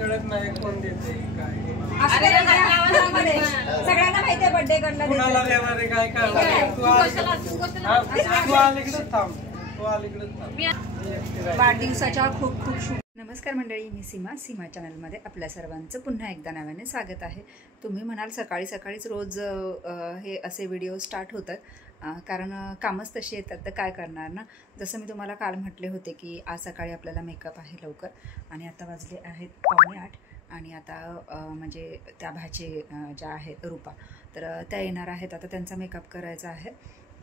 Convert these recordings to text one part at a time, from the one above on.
कळत नाही कोण देते काय. सगळ्यांना माहिती आहे बर्थडे कडला कुणाला देणार आहे काय करणार. तू अलीकडेच थांब, तू अलीकडेच थांब. वाढदिवसाच्या खूप खूप शुभ. नमस्कार मंडळी, मी सीमा चॅनलमध्ये आपल्या सर्वांचं पुन्हा एकदा नव्याने स्वागत आहे. तुम्ही म्हणाल सकाळी सकाळीच रोज हे असे व्हिडिओ स्टार्ट होतात, कारण कामच तशी येतात तर काय करणार ना. जसं मी तुम्हाला काल म्हटले होते की आज सकाळी आपल्याला मेकअप आहे लवकर, आणि आता वाजले आहेत 7:45 आणि आता म्हणजे त्या भाचे ज्या आहेत रूपा, तर त्या येणार आहेत. आता त्यांचा मेकअप करायचा आहे,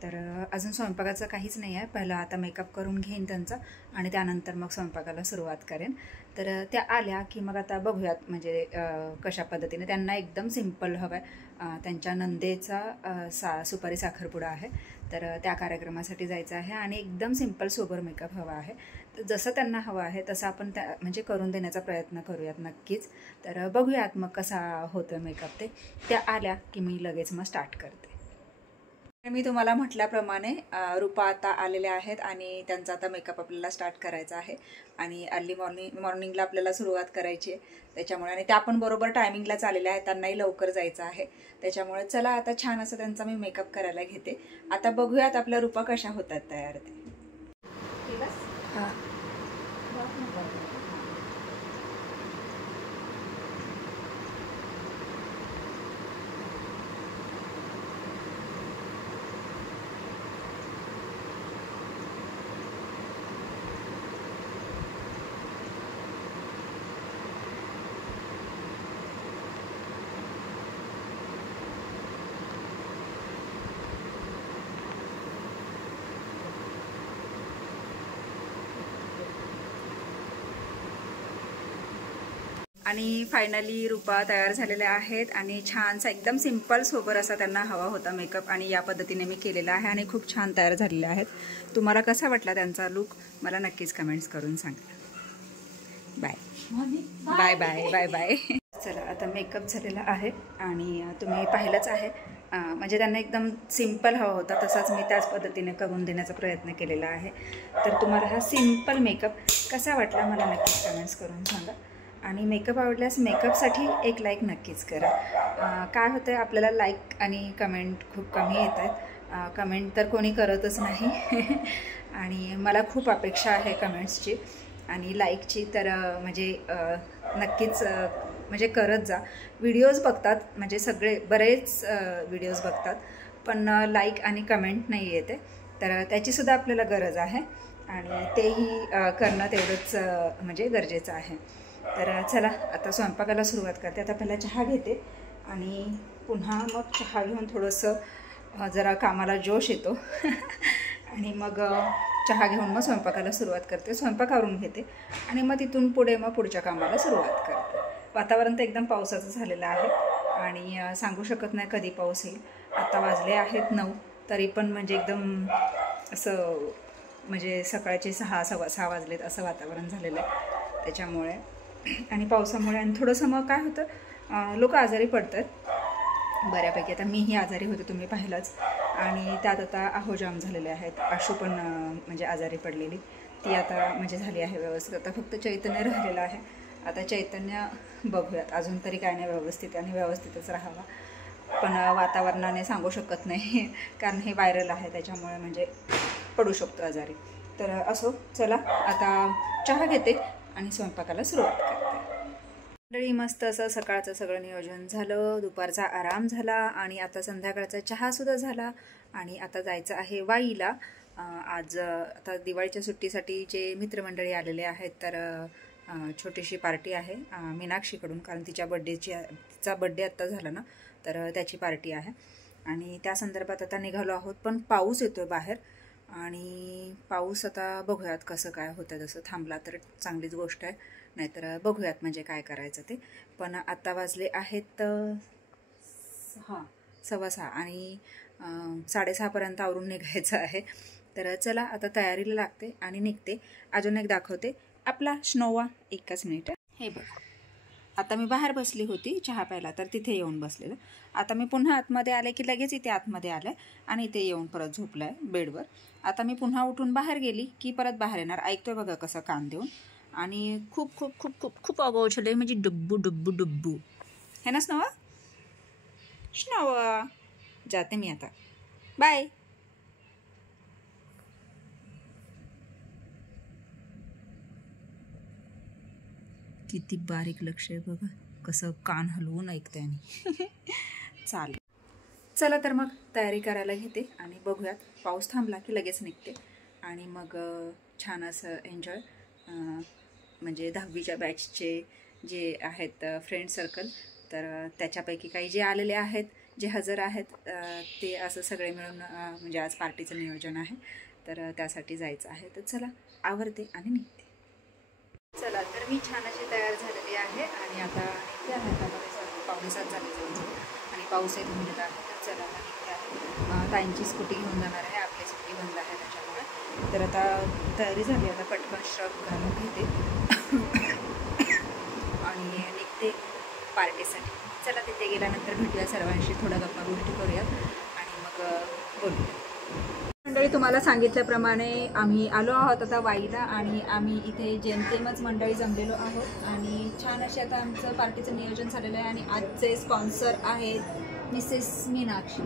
तर अजून स्वयंपाकाचं काहीच नाही आहे. पहिला आता मेकअप करून घेईन त्यांचा आणि त्यानंतर मग स्वयंपाकाला सुरुवात करेन. तर त्या आल्या की मग आता बघूयात म्हणजे कशा पद्धतीने. त्यांना एकदम सिंपल हवं आहे. त्यांच्या नंदेचा सुपारी साखरपुडा आहे, तर त्या कार्यक्रमासाठी जायचं आहे आणि एकदम सिंपल सोबर मेकअप हवा आहे. तर जसं त्यांना हवं आहे तसं आपण म्हणजे करून देण्याचा प्रयत्न करूयात नक्कीच. तर बघूयात मग कसा होतं मेकअप. त्या आल्या की मी लगेच मग स्टार्ट करते. मी तुम्हाला म्हटल्याप्रमाणे रूपा आता आलेल्या आहेत आणि त्यांचा आता मेकअप आपल्याला स्टार्ट करायचा आहे. आणि अर्ली मॉर्निंगला आपल्याला सुरुवात करायची आहे त्याच्यामुळे, आणि त्या पण बरोबर टायमिंगलाच आलेल्या आहेत. त्यांनाही लवकर जायचं आहे त्याच्यामुळे चला आता छान असं त्यांचा मी मेकअप करायला घेते. आता बघूयात आपल्या रूपा कशा होतात तयार ते. आणि फायनली रूपा तयार झालेल्या आहेत आणि छानसा एकदम सिंपल सोबर असा त्यांना हवा होता मेकअप, आणि या पद्धतीने मी केलेला आहे आणि खूप छान तयार झालेले आहेत. तुम्हाला कसा वाटला त्यांचा लुक मला नक्कीच कमेंट्स करून सांगा. Bye bye bye bye bye. चला आता मेकअप झालेला आहे आणि तुम्ही पाहिलंच आहे, म्हणजे त्यांना एकदम सिंपल हवा होता तसाच मी त्याच पद्धतीने करून देण्याचा प्रयत्न केलेला आहे. तर तुम्हाला हा सिंपल मेकअप कसा वाटला मला नक्कीच कमेंट्स करून सांगा. आणि मेकअप आवडल्यास मेकअपसाठी एक लाईक नक्कीच करा. काय होतं आहे आपल्याला लाईक आणि कमेंट खूप कमी येत आहेत. कमेंट तर कोणी करतच नाही आणि मला खूप अपेक्षा आहे कमेंट्सची आणि लाईकची. तर म्हणजे नक्कीच म्हणजे करत जा. व्हिडिओज बघतात म्हणजे सगळे बरेच व्हिडिओज बघतात, पण लाईक आणि कमेंट नाही येते, तर त्याचीसुद्धा आपल्याला गरज आहे आणि तेही करणं तेवढंच म्हणजे गरजेचं आहे. तर चला आता स्वयंपाकाला सुरुवात करते. आता पहिला चहा घेते आणि पुन्हा मग चहा घेऊन थोडंसं जरा कामाला जोश येतो आणि मग चहा घेऊन मग स्वयंपाकाला सुरुवात करते. स्वयंपाक आवरून घेते आणि मग तिथून पुढे मग पुढच्या कामाला सुरुवात करते. वातावरण तर एकदम पावसाचं झालेलं आहे आणि सांगू शकत नाही कधी पाऊस येईल. आता वाजले आहेत 9 तरी पण म्हणजे एकदम असं म्हणजे सकाळचे 6:15 वाजलेत असं वातावरण झालेलं आहे त्याच्यामुळे. आणि पावसामुळे आणि थोडंसं मग काय होतं लोक आजारी पडतात बऱ्यापैकी. आता मीही आजारी होते तुम्ही पाहिलंच, आणि त्यात आता आहोजाम झालेले आहेत. आशू पण म्हणजे आजारी पडलेली, ती आता म्हणजे झाली आहे व्यवस्थित. आता फक्त चैतन्य राहिलेलं आहे. आता चैतन्य बघूयात, अजून तरी काय नाही व्यवस्थित आणि व्यवस्थितच राहावा, पण वातावरणाने सांगू शकत नाही कारण हे व्हायरल आहे त्याच्यामुळे म्हणजे पडू शकतो आजारी. तर असो, चला आता चहा घेते आणि स्वयंपाकाला सुरुवात करते. मंडळी मस्त असं सकाळचं सगळं नियोजन झालं, दुपारचा आराम झाला आणि आता संध्याकाळचा चहासुद्धा झाला आणि आता जायचं आहे वाईला. आज आता दिवाळीच्या सुट्टीसाठी जे मित्रमंडळी आलेले आहेत, तर छोटीशी पार्टी आहे मीनाक्षीकडून, कारण तिचा बड्डे आत्ता झाला ना, तर त्याची पार्टी आहे आणि त्या संदर्भात आता निघालो आहोत. पण पाऊस येतो आहे बाहेर आणि पाऊस आता बघूयात कसं काय होतं. जसं थांबला तर चांगलीच गोष्ट आहे, नाहीतर बघूयात म्हणजे काय करायचं ते. पण आता वाजले आहेत 6:15 आणि 6:30पर्यंत आवरून निघायचं आहे. तर चला आता तयारीला लागते आणि निघते. अजून एक दाखवते आपला स्नोवा. एकच मिनिट. हे बघा, आता मी बाहेर बसली होती चहा प्यायला, तर तिथे येऊन बसलेलं. आता मी पुन्हा आतमध्ये आले की लगेच इथे आतमध्ये आलं आणि इथे येऊन परत झोपलं आहे बेडवर. आता मी पुन्हा उठून बाहेर गेली की परत बाहेर येणार. ऐकतोय बघा कसं कान देऊन. आणि खूप खूप खूप खूप खूप आगाऊ छले म्हणजे डब्बू डब्बू डब्बू है ना स्नवा. स्नवा जाते मी आता, बाय. किती बारीक लक्ष आहे बघा, कसं कान हलवून ऐकते आणि चालेल. चला तर मग तयारी करायला घेते आणि बघूयात. पाऊस थांबला की लगेच निघते आणि मग छान असं एन्जॉय. म्हणजे 10वीच्या बॅचचे जे आहेत फ्रेंड सर्कल, तर त्याच्यापैकी काही जे आलेले आहेत, जे हजर आहेत, ते असं सगळे मिळून म्हणजे आज पार्टीचं नियोजन आहे, तर त्यासाठी जायचं आहे. तर चला आवरते आणि निघते. चला तर मी छान अशी तयार झालेली आहे आणि आता निघते आहे. पावणे 7 झाले जवळजवळ आणि पाऊसही थांबलेला आहे. तर चला आता निघते आहे. ताईंची स्कूटी घेऊन जाणार आहे, आपली स्कूटी बंद आहे त्याच्यामुळे. तर आता तयारी झाली, आता पटकन श्रग घालून घेते आणि निघते पार्टीसाठी. चला तिथे गेल्यानंतर भेटूया, सर्वांशी थोडा गप्पा गोष्टी करूयात आणि मग बोलूया. मंडळी, तुम्हाला सांगितल्याप्रमाणे आम्ही आलो आहोत आता वाईला आणि आम्ही इथे जेमतेमच मंडळी जमलेलो आहोत आणि छान असे आता आमचं पार्टीचं नियोजन झालेलं आहे. आणि आजचे स्पॉन्सर आहेत मिसेस मीनाक्षी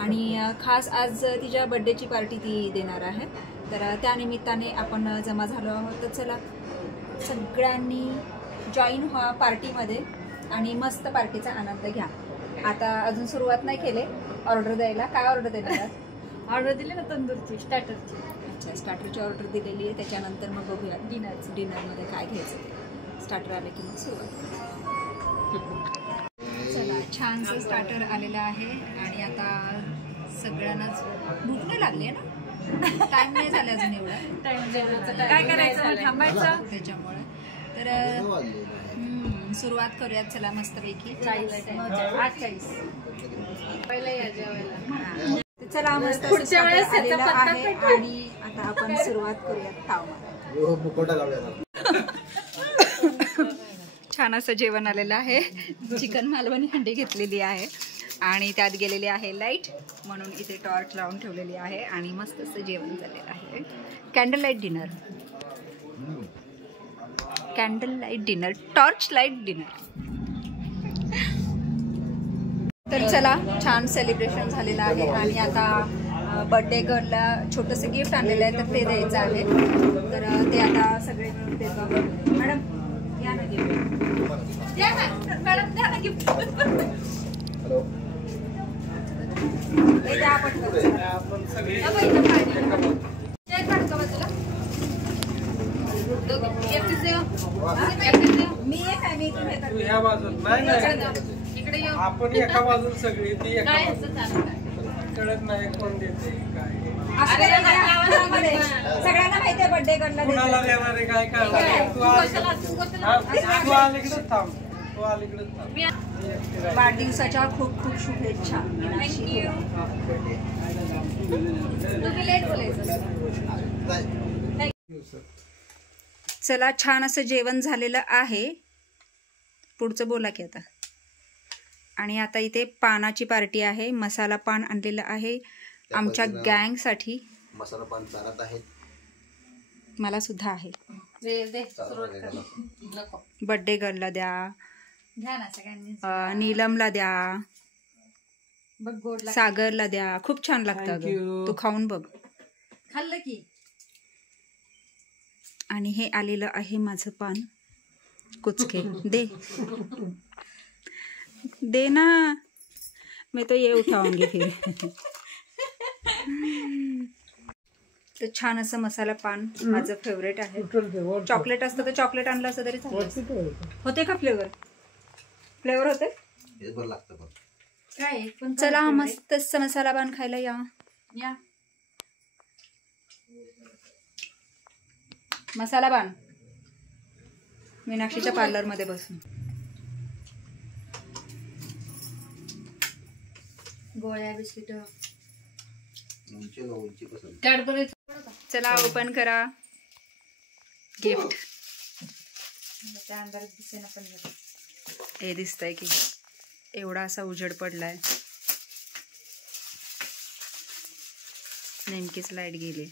आणि खास आज तिच्या बड्डेची पार्टी ती देणार आहे, तर त्यानिमित्ताने आपण जमा झालो आहोत. तर चला सगळ्यांनी जॉईन व्हा पार्टीमध्ये आणि मस्त पार्टीचा आनंद घ्या. आता अजून सुरुवात नाही केले ऑर्डर द्यायला. काय ऑर्डर देणार? ऑर्डर दिली ना तंदूरची, स्टार्टरची. अच्छा, स्टार्टरची ऑर्डर दिलेली आहे. त्याच्यानंतर मग बघूया डिनरमध्ये काय घ्यायचं ते. स्टार्टर आलं की मग सुरुवात. चला, छानसं स्टार्टर आलेलं आहे आणि आता सगळ्यांनाच भूक नाही लागली आहे ना, टाईम नाही झाला अजून एवढा. काय करायचं, थांबायचं त्याच्यामुळे तर सुरुवात करूयात. चला मस्तपैकी. 40 पहिला या जेवायला. चला मस्त पुढच्या वेळेस आलेलं आहे आणि आता आपण सुरुवात करूयात खावण्याला. छान असं जेवण आलेलं आहे. चिकन मालवणी हंडी घेतलेली आहे आणि त्यात गेलेली आहे लाईट, म्हणून इथे टॉर्च लावून ठेवलेली आहे आणि मस्त असं जेवण झालेलं आहे. Candle light dinner, candle light dinner, torch light dinner. तर चला, छान सेलिब्रेशन झालेलं आहे आणि आता बर्थडे गर्लला छोटंसं गिफ्ट आणलेलं आहे, तर ते द्यायचं आहे. तर ते आता सगळे मिळून देतो. मॅडम या ना गिफ्ट, द्या ना मॅडम, द्या ना गिफ्ट. हॅलो, द्या पटकन. आपण सगळे मी एक आहे, मी तुम्ही तू ह्या बाजून नाही, इकडे येऊ. आपण एका बाजून सगळी, ती एका बाजून. कळत नाही कोण देते काय. सगळ्यांना माहिती आहे बर्थडे गर्लला कुणाला देणार आहे काय करणार आहे. तू अलीकडे थांब, तू अलीकडे थांब. वाढदिवसाच्या खूप खूप शुभेच्छा मीनाक्षी. तुम्ही लेट बोलायचं. चला, छान असं जेवण झालेलं आहे. पुढचं बोला की आता. आणि आता इथे पानाची पार्टी आहे. मसाला पान आणलेलं आहे आमच्या गँगसाठी. मसाला पान चारत आहेत. मला सुद्धा आहे. नको बर्थडे गर्लला द्या, घ्या ना सगळ्यांनी. नीलमला द्या, बघ गोड सागरला द्या. खूप छान लागतं Thank you. तू खाऊन बघ. खाल्लं की. आणि हे आलेलं आहे माझं पान कुचके. दे दे ना, मैं तो ये उठाऊंगी फिर. तर छान असं मसाला पान माझं फेवरेट आहे. चॉकलेट असतं तर चॉकलेट आणलं असतं तरी चालेल. होते का फ्लेवर? फ्लेवर होते. हे बरं लागतं पण. काय पण चला मस्त असं मसाला पान खायला या. या मसाला पान मीनाक्षीच्या पार्लर मध्ये बसून. गोळ्या बिस्किट उंची पसंत. कॅडबरी. चला ओपन करा गिफ्ट. त्या अंधारात दिसेना पण हे दिसतंय की एवढा असा उजेड पडलाय. नेमकीच लाईट गेली.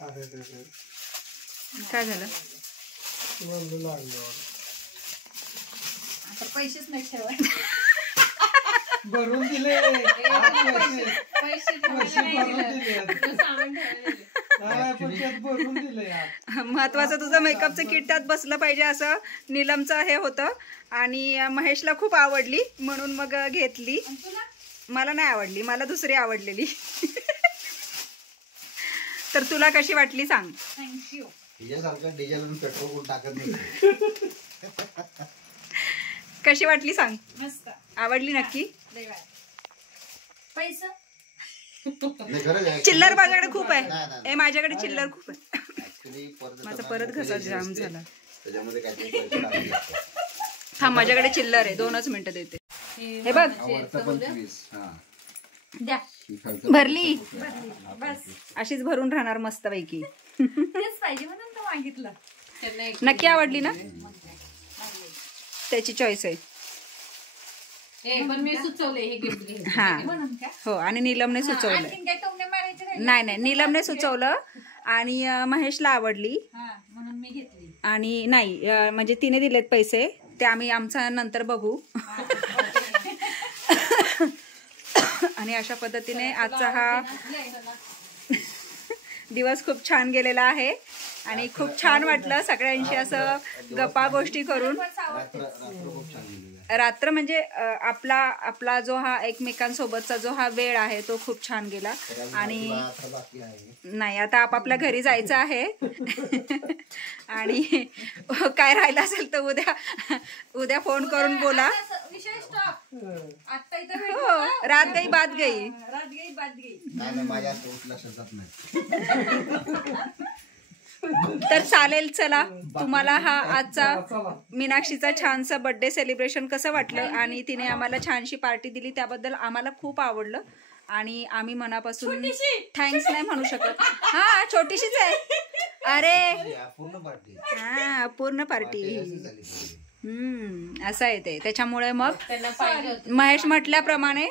अरे रे रे. काय झालं? म्हणलं लागलं. आता पैसेच नाही ठेवा. भरून दिले आज पैसे. पैसे पैसे ठेवायला भरून नाही दिले दिलं. तुला सामान ठेवायला दिलं. नाही, पण त्यात भरून दिले आज. महत्वाचं तुझं मेकअपचं किट त्यात बसलं पाहिजे असं नीलमचं हे होतं आणि महेशला खूप आवडली म्हणून मग घेतली. आणि तुला मला नाही आवडली, मला दुसरी आवडलेली. तर तुला कशी वाटली सांग. थँक्यू. तिच्यासारखं डिझेल आणि पेट्रोल कोण टाकत नाही. कशी वाटली सांग. मस्त. आवडली नक्की. लय भारी. पैसा नाही, गरज आहे. चिल्लर माझ्याकडे खूप नाही, आहे. नाही. ए माझ्याकडे चिल्लर खूप आहे. Actually, परत माझा आता परत घसा जी जाम असते, झाला. त्याच्यामध्ये काहीतरी पैसे टाकावे लागतात. थांब माझ्याकडे चिल्लर आहे, 2च मिनिटं देते. हे बघ आवडतं 25. हा. द्या. ही खालचं भरली. बस अशीच भरून राहणार मस्तपैकी. तेच पाहिजे म्हणून तर मागितलं. नक्की आवडली ना. त्याची चॉईस आहे. पण मी सुचवले हे गिफ्ट घे. हा म्हणून का हो आणि नीलमने सुचवलं. आणखीन काय टोमणे मारायचे राहिले? नाही नाही नीलमने सुचवलं आणि महेशला आवडली हा म्हणून मी घेतली. आणि नाही म्हणजे तिने दिलेत पैसे ते आम्ही आमचा नंतर बघू. आणि अशा पद्धतीने आजचा हा दिवस खूप छान गेलेला आहे आणि खूप छान वाटलं सगळ्यांशी असं गप्पा गोष्टी करून. रात्र खूप छान गेलेली आहे. रात्र म्हणजे आपला जो हा एकमेकांसोबतचा जो हा वेळ आहे तो खूप छान गेला. आणि रात्र बाकी आहे. नाही आता आपापल्या घरी जायचं आहे. आणि काय राहिलं असेल तर उद्या फोन करून बोला. आता विषय स्टॉप. आता इथं भेटू हो का? रात गई बात गई. रात गई बात गई. नाही नाही, माझ्या लक्षात जात नाही. तर चालेल चला. तुम्हाला हा आजचा चला. मीनाक्षीचा छानसा बर्थडे सेलिब्रेशन कसं वाटलं आणि तिने आम्हाला छानशी पार्टी दिली त्याबद्दल आम्हाला खूप आवडलं आणि आम्ही मनापासून थँक्स नाही म्हणू शकत. हा छोटीशीच आहे. अरे या पूर्ण पार्टी हा पूर्ण पार्टी. असं आहे ते. त्याच्यामुळे मग त्यांना पाहिजे होतं. महेश म्हटल्याप्रमाणे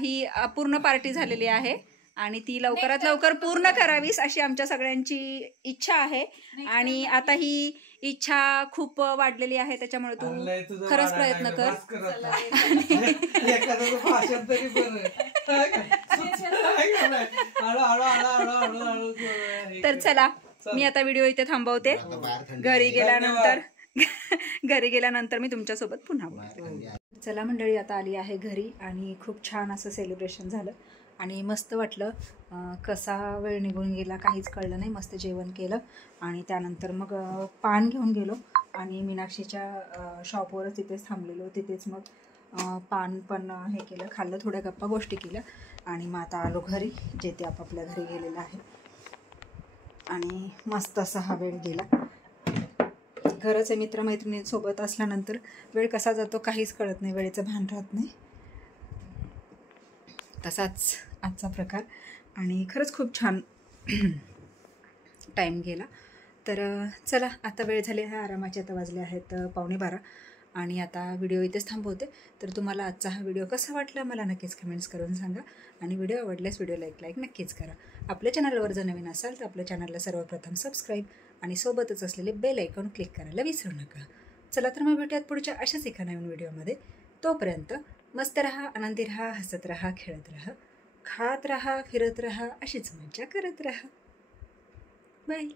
ही अपूर्ण पार्टी झालेली आहे आणि ती लवकरात लवकर पूर्ण करावीस अशी आमच्या सगळ्यांची इच्छा आहे. आणि आता ही इच्छा खूप वाढलेली आहे त्याच्यामुळे लय तू तुझं खरंच वाढायला प्रयत्न लागलं. कर. बस कर आता. एखादं भाषण तरी बरं. हळू. तर चला मी आता व्हिडिओ इथे थांबवते. आता बाहेर थंडी घरी गेल्यानंतर मी तुमच्यासोबत पुन्हा बोलते. थंडी आहे. चला मंडळी आता आली आहे घरी आणि खूप छान असं सेलिब्रेशन झालं आणि मस्त वाटलं. कसा वेळ निघून गेला काहीच कळलं नाही. मस्त जेवण केलं आणि त्यानंतर मग पान घेऊन गेलो आणि मीनाक्षीच्या शॉपवरच तिथेच थांबलेलो. तिथेच मग पान पण हे केलं, खाल्लं, थोड्या गप्पा गोष्टी केल्या आणि मग आता आलो घरी. जे ते आपापल्या घरी गेलेलं आहे आणि मस्त असा हा वेळ गेला. घरचे मित्रमैत्रिणींसोबत असल्यानंतर वेळ कसा जातो काहीच कळत नाही, वेळेचं भान राहत नाही. तसाच आजचा प्रकार आणि खरंच खूप छान टाईम गेला. तर चला आता वेळ झाली आहे आरामाची. आता वाजले आहेत 11:15 आणि आता व्हिडिओ इथेच थांबवते. तर तुम्हाला आजचा हा व्हिडिओ कसा वाटला मला नक्कीच कमेंट्स करून सांगा आणि व्हिडिओ आवडल्यास व्हिडिओला लाईक नक्कीच करा. आपल्या चॅनलवर जर नवीन असाल तर आपल्या चॅनलला सर्वप्रथम सबस्क्राईब आणि सोबतच असलेले बेल आयकॉन क्लिक करायला विसरू नका. चला तर मग भेटूयात पुढच्या अशाच एका नवीन व्हिडिओमध्ये. तोपर्यंत मस्त रहा, आनंदी रहा, हसत रहा, खेळत रहा, खात रहा, फिरत रहा, अशीच मज्जा करत रहा. बाय.